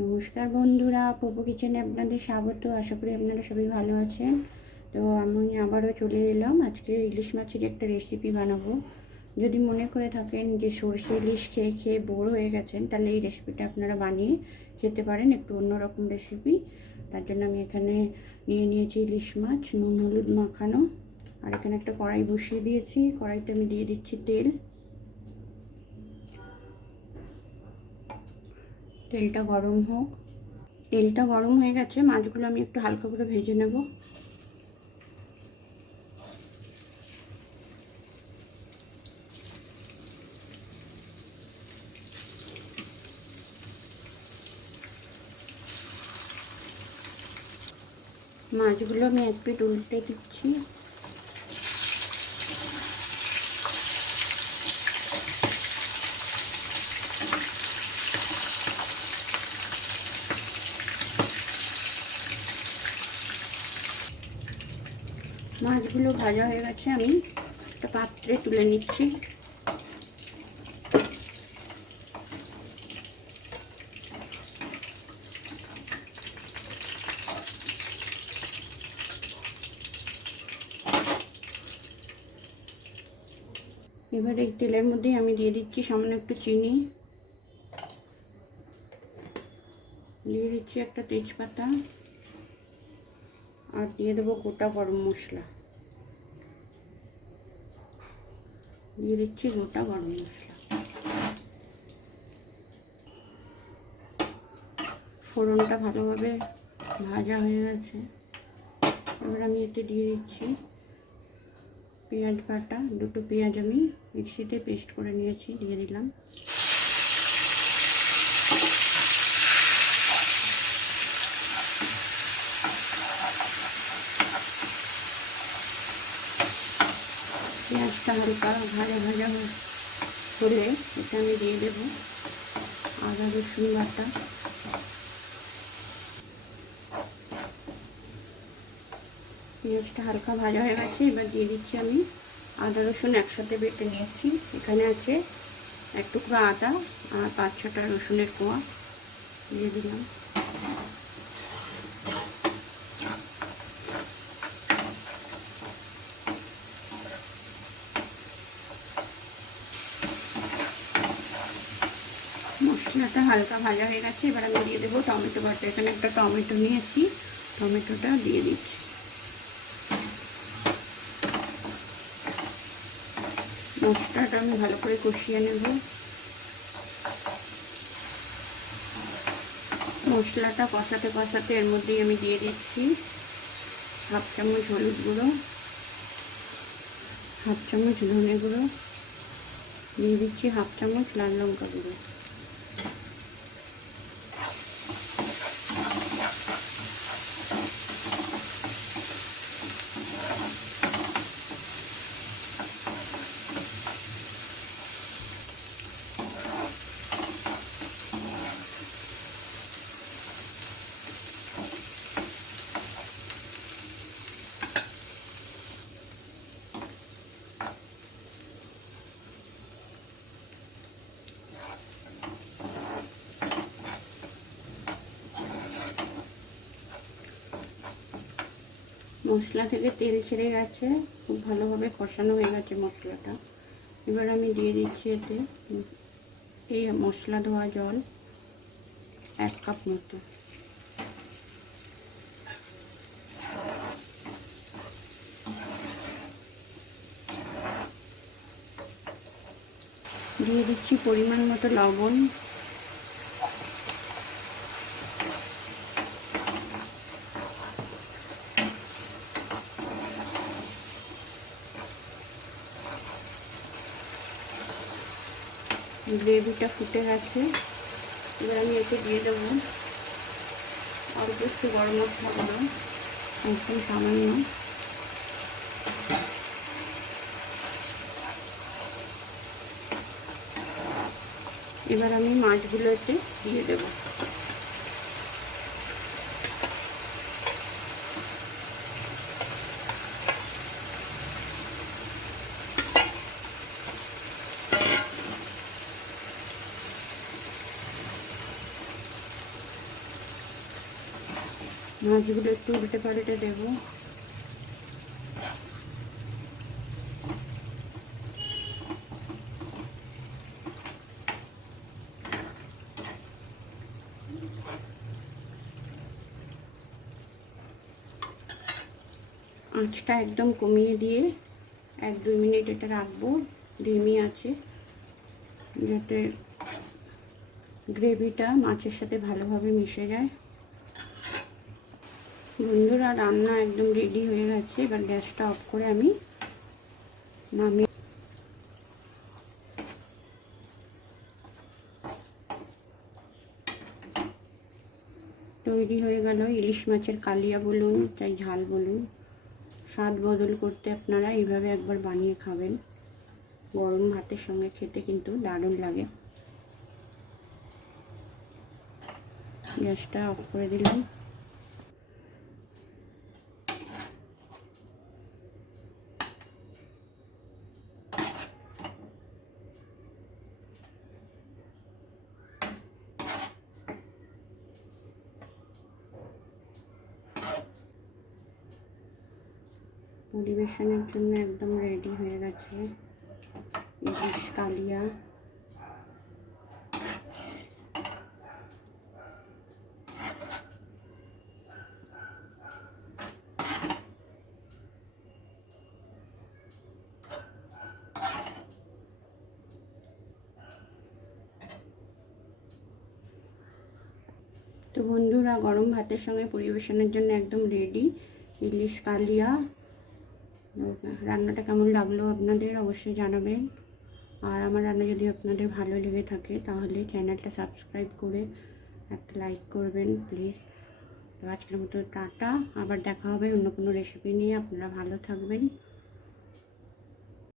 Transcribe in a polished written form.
নমস্কার বন্ধুরা, পপু কিচেনে আপনাদের স্বাগত। আশা করি আপনারা সবাই ভালো আছেন। তো আমি আবারও চলে এলাম। আজকে ইলিশ মাছের একটা রেসিপি বানাবো। যদি মনে করে থাকেন যে সরষে ইলিশ খেয়ে খেয়ে বোর হয়ে গেছেন, তাহলে এই রেসিপিটা আপনারা বানিয়ে খেতে পারেন। একটু অন্যরকম রেসিপি। তার জন্য আমি এখানে নিয়ে নিয়েছি ইলিশ মাছ, নুন হলুদ মাখানো। আর এখানে একটা কড়াই বসিয়ে দিয়েছি। কড়াইতে আমি দিয়ে দিচ্ছি তেল। তেলটা গরম হোক। তেলটা গরম হয়ে গেছে, মাছগুলো আমি একটু হালকা করে ভেজে নেব। মাছগুলো আমি এক পিঠ উল্টে দিচ্ছি। মাছগুলো ভাজা হয়ে গেছে, আমি একটা পাত্রে তুলে নিচ্ছি। এবার এই তেলের মধ্যে আমি দিয়ে দিচ্ছি সামান্য একটু চিনি, দিয়ে দিচ্ছি একটা তেজপাতা, আর দিয়ে দেবো গোটা গরম মশলা। দিয়ে দিচ্ছি গোটা গরম মশলা। ফোড়নটা ভালোভাবে ভাজা হয়ে গেছে। এবার আমি এতে দিয়ে দিচ্ছি পেঁয়াজ বাটা। দুটো পেঁয়াজ আমি মিক্সিতে পেস্ট করে নিয়েছি, দিয়ে দিলাম। পেঁয়াজটা হালকা ভাজা ভাজা হলে এটা আমি দিয়ে দেবো আদা রসুন বাটা। পেঁয়াজটা হালকা ভাজা হয়ে গেছে, এবার দিয়ে দিচ্ছি আমি আদা রসুন একসাথে বেটে নিয়েছি। এখানে আছে এক টুকরো আদা আর 5-6টা রসুনের কোয়া, দিয়ে দিলাম। মশলাটা হালকা ভাজা হয়ে গেছে, এবার আমি দিয়ে দেবো টমেটো বাটা। এখানে একটা টমেটো নিয়েছি, টমেটোটা দিয়ে দিচ্ছি। মশলাটা আমি ভালো করে কষিয়ে নেব। মশলাটা কষাতে কষাতে এর মধ্যেই আমি দিয়ে দিচ্ছি 1/2 চামচ হলুদ গুঁড়ো, 1/2 চামচ ধনে গুঁড়ো, দিয়ে দিচ্ছি 1/2 চামচ লাল লঙ্কা গুঁড়ো। মশলা থেকে তেল ছেড়ে গেছে, খুব ভালোভাবে কষানো হয়ে গেছে মশলাটা। এবার আমি দিয়ে দিচ্ছি এতে এই মশলা ধোয়া জল 1 কাপ মতো। দিয়ে দিচ্ছি পরিমাণ মতো লবণ। গ্রেভিটা ফুটে গেছে, এবার আমি এতে দিয়ে দেবো অল্প একটু গরম মশলা গুঁড়ো, একদম সামান্য। এবার আমি মাছগুলো এতে দিয়ে দেবো। মাছগুলো একটু উল্টে পাল্টে দেবো। আঁচটা একদম কমিয়ে দিয়ে 1-2 মিনিট এটা রাখবো ডিমি আছে, যাতে গ্রেভিটা মাছের সাথে ভালোভাবে মিশে যায়। বন্ধুরা, রান্না একদম রেডি হয়ে গেছে। এবার গ্যাসটা অফ করে আমি নামিয়ে তৈরি হয়ে গেল ইলিশ মাছের কালিয়া বলুন চাই ঝাল বলুন। স্বাদ বদল করতে আপনারা এইভাবে একবার বানিয়ে খাবেন। গরম ভাতের সঙ্গে খেতে কিন্তু দারুণ লাগে। গ্যাসটা অফ করে দিলাম। পরিবেশনের জন্য একদম রেডি হয়ে গেছে ইলিশ কালিয়া। তো বন্ধুরা, গরম ভাতের সঙ্গে পরিবেশনের জন্য একদম রেডি ইলিশ কালিয়া। রান্নাটা কেমন লাগলো আপনাদের অবশ্যই জানাবেন। আর আমার রান্না যদি আপনাদের ভালো লেগে থাকে তাহলে চ্যানেলটা সাবস্ক্রাইব করে একটা লাইক করবেন প্লিজ। তো আজকের মতো টাটা, আবার দেখা হবে অন্য কোনো রেসিপি নিয়ে। আপনারা ভালো থাকবেন।